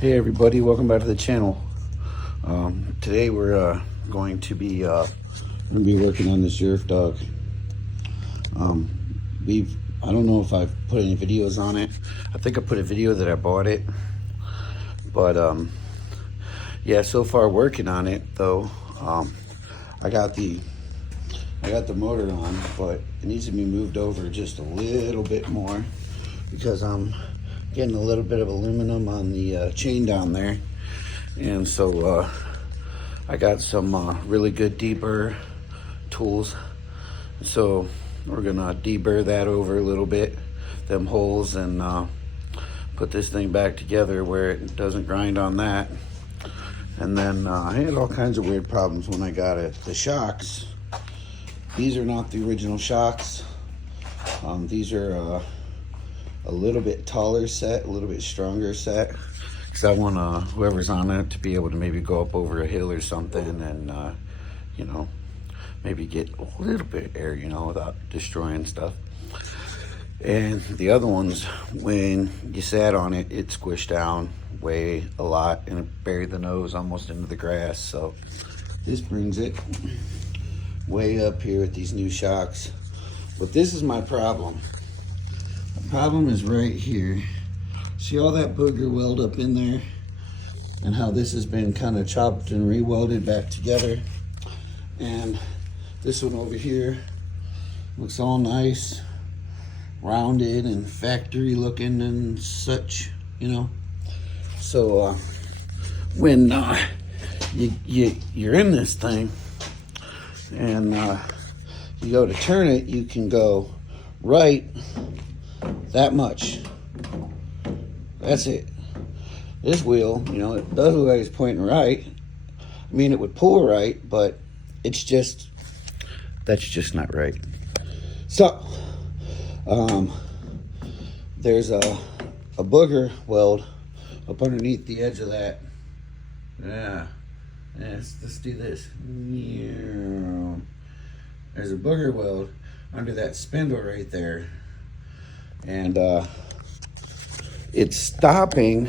Hey everybody, welcome back to the channel. Today we're going to be working on this Yerf Dog. I don't know if I've put any videos on it. I think I put a video that I bought it, but yeah, so far working on it though. I got the motor on, but it needs to be moved over just a little bit more because I'm getting a little bit of aluminum on the chain down there, and so I got some really good deburr tools, so we're gonna deburr that over a little bit, them holes, and put this thing back together where it doesn't grind on that. And then I had all kinds of weird problems when I got it. The shocks, these are not the original shocks. These are a little bit taller set, a little bit stronger set, because I want whoever's on it to be able to maybe go up over a hill or something, and you know, maybe get a little bit of air, you know, without destroying stuff. And the other ones, when you sat on it, it squished down way a lot and it buried the nose almost into the grass. So this brings it way up here with these new shocks. But this is my problem. The problem is right here. See all that booger weld up in there, and how this has been kind of chopped and re-welded back together. And this one over here looks all nice, rounded and factory looking and such, you know. So when you're in this thing and you go to turn it, you can go right that much. That's it. This wheel, you know, it does look like it's pointing right. I mean, it would pull right, but it's just, that's just not right. So there's a booger weld up underneath the edge of that. Yeah, let's do this. There's a booger weld under that spindle right there, and it's stopping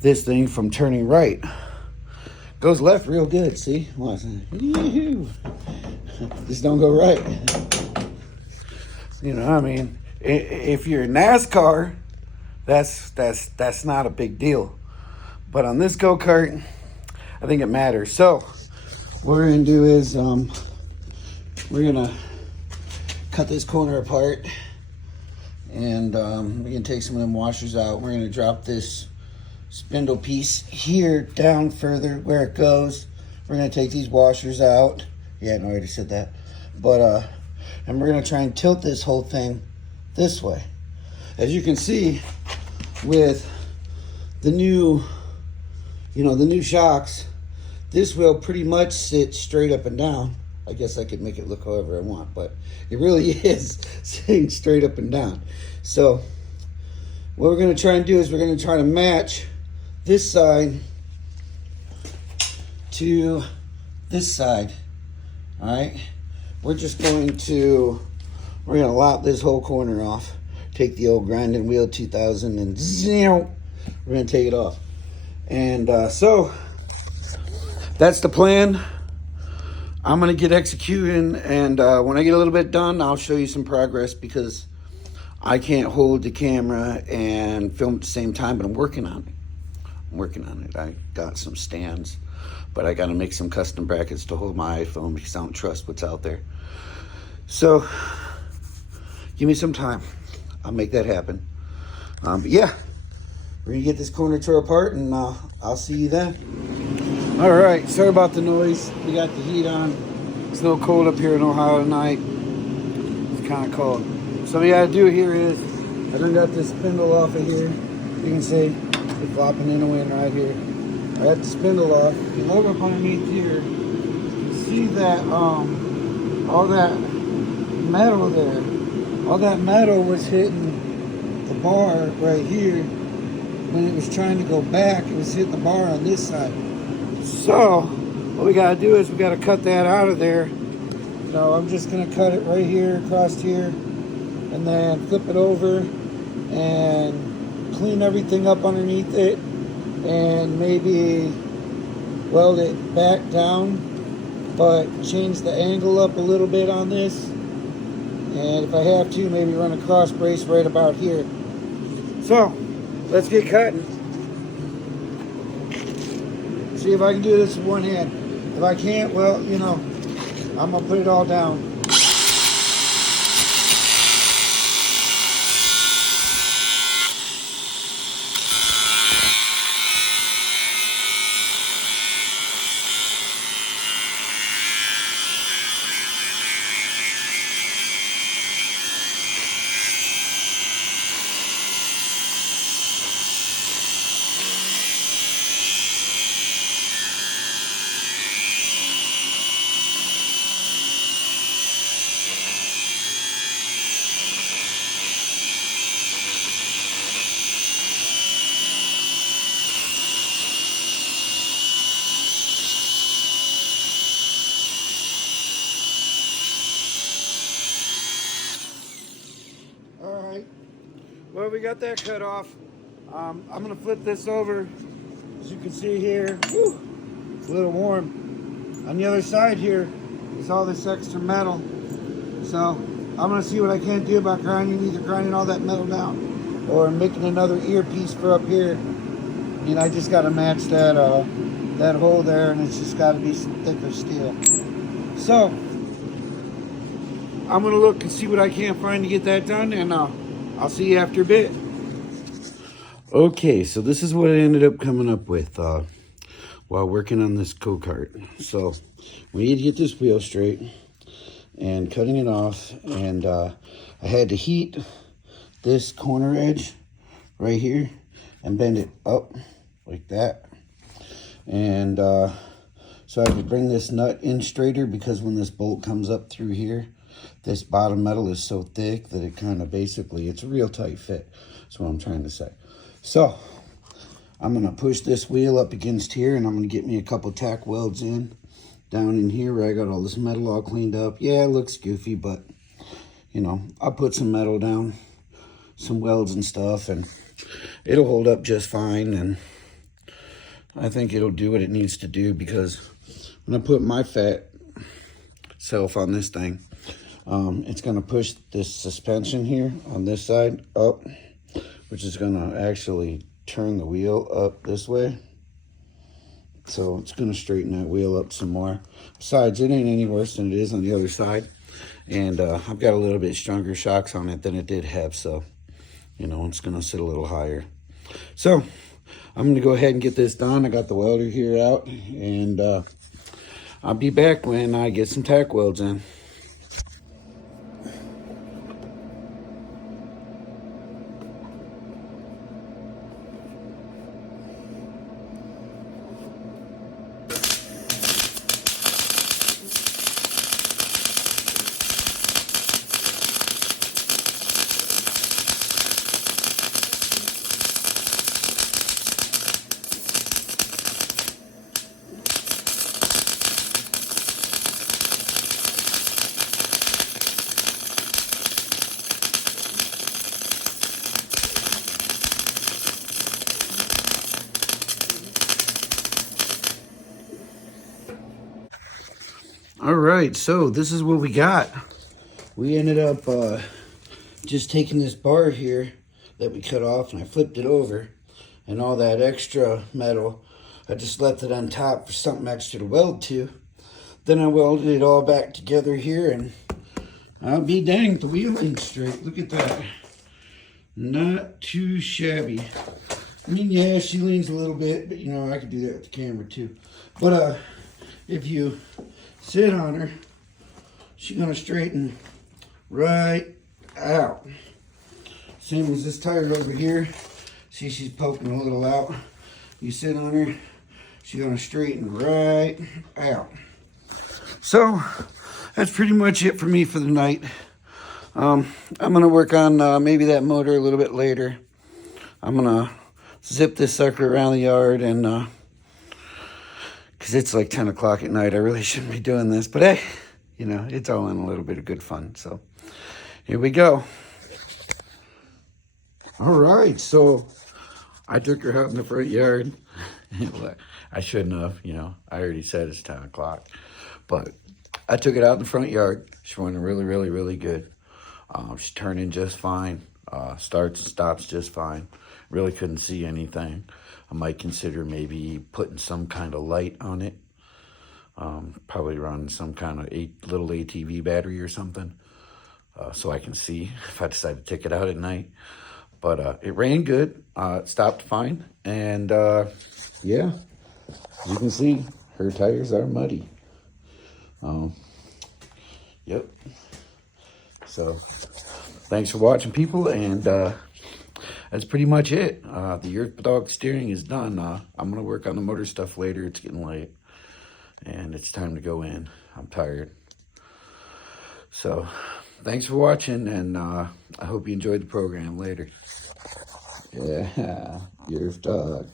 this thing from turning right. Goes left real good, see? Just don't go right. You know, I mean, if you're in NASCAR, that's not a big deal. But on this go-kart, I think it matters. So what we're gonna do is we're gonna cut this corner apart, and we're gonna take some of them washers out. We're gonna drop this spindle piece here down further where it goes. We're gonna take these washers out. Yeah, no, I already said that. But and we're gonna try and tilt this whole thing this way. As you can see, with the new, you know, the new shocks, this wheel pretty much sits straight up and down. I guess I could make it look however I want, but it really is sitting straight up and down. So what we're gonna try and do is we're gonna try to match this side to this side. All right, we're gonna lop this whole corner off, take the old grinding wheel 2000 and we're gonna take it off. And so that's the plan. I'm gonna get executing, and when I get a little bit done, I'll show you some progress, because I can't hold the camera and film at the same time, but I'm working on it. I got some stands, but I gotta make some custom brackets to hold my iPhone because I don't trust what's out there. So give me some time. I'll make that happen. But yeah, we're gonna get this corner tore apart, and I'll see you then. All right, sorry about the noise. We got the heat on. It's a little cold up here in Ohio tonight. It's kind of cold. So what we gotta do here is, I done got this spindle off of here. You can see it flopping in the wind right here. I got the spindle off. If you look up underneath here, you see that all that metal there. All that metal was hitting the bar right here. When it was trying to go back, it was hitting the bar on this side. So what we gotta do is we gotta cut that out of there. So I'm just gonna cut it right here, across here, and then flip it over and clean everything up underneath it, and maybe weld it back down, but change the angle up a little bit on this. And if I have to, maybe run a cross brace right about here. So, let's get cutting. See if I can do this with one hand. If I can't, well, you know, I'm gonna put it all down. Well, we got that cut off. I'm gonna flip this over. As you can see here, whew, it's a little warm. On the other side here is all this extra metal. So I'm gonna see what I can do about either grinding all that metal down or making another earpiece for up here. And I just gotta match that that hole there, and it's just gotta be some thicker steel. So I'm gonna look and see what I can find to get that done, and I'll see you after a bit. Okay, so this is what I ended up coming up with while working on this go-kart. So we need to get this wheel straight and cutting it off, and I had to heat this corner edge right here and bend it up like that. And so I could bring this nut in straighter, because when this bolt comes up through here, this bottom metal is so thick that it kind of basically, it's a real tight fit. That's what I'm trying to say. So I'm going to push this wheel up against here, and I'm going to get me a couple tack welds in down in here where I got all this metal all cleaned up. Yeah, it looks goofy, but you know, I'll put some metal down, some welds and stuff, and it'll hold up just fine. And I think it'll do what it needs to do, because when I put my fat self on this thing, it's going to push this suspension here on this side up, which is going to actually turn the wheel up this way. So it's going to straighten that wheel up some more. Besides, it ain't any worse than it is on the other side. And I've got a little bit stronger shocks on it than it did have. So, you know, it's going to sit a little higher. So I'm going to go ahead and get this done. I got the welder here out. And I'll be back when I get some tack welds in. All right, so this is what we got. We ended up just taking this bar here that we cut off, and I flipped it over, and all that extra metal, I just left it on top for something extra to weld to. Then I welded it all back together here, and I'll be danged, the wheel ain't straight. Look at that. Not too shabby. I mean, yeah, she leans a little bit, but you know, I could do that with the camera too. But if you sit on her, she's gonna straighten right out. Same as this tire over here. See, she's poking a little out. You sit on her, she's gonna straighten right out. So that's pretty much it for me for the night. I'm gonna work on maybe that motor a little bit later. I'm gonna zip this sucker around the yard, and because it's like 10 o'clock at night. I really shouldn't be doing this, but hey, you know, it's all in a little bit of good fun. So here we go. All right, so I took her out in the front yard. I shouldn't have, you know. I already said it's 10 o'clock. But I took it out in the front yard. She's running really, really, really good. She's turning just fine. Starts and stops just fine. Really couldn't see anything. I might consider maybe putting some kind of light on it. Probably run some kind of little ATV battery or something. So I can see if I decide to take it out at night. But it ran good. It stopped fine. And yeah, as you can see, her tires are muddy. Yep. So thanks for watching, people. And that's pretty much it. The Yerf Dog steering is done. I'm going to work on the motor stuff later. It's getting late. And it's time to go in. I'm tired. So thanks for watching, and I hope you enjoyed the program later. Yeah, Yerf Dog.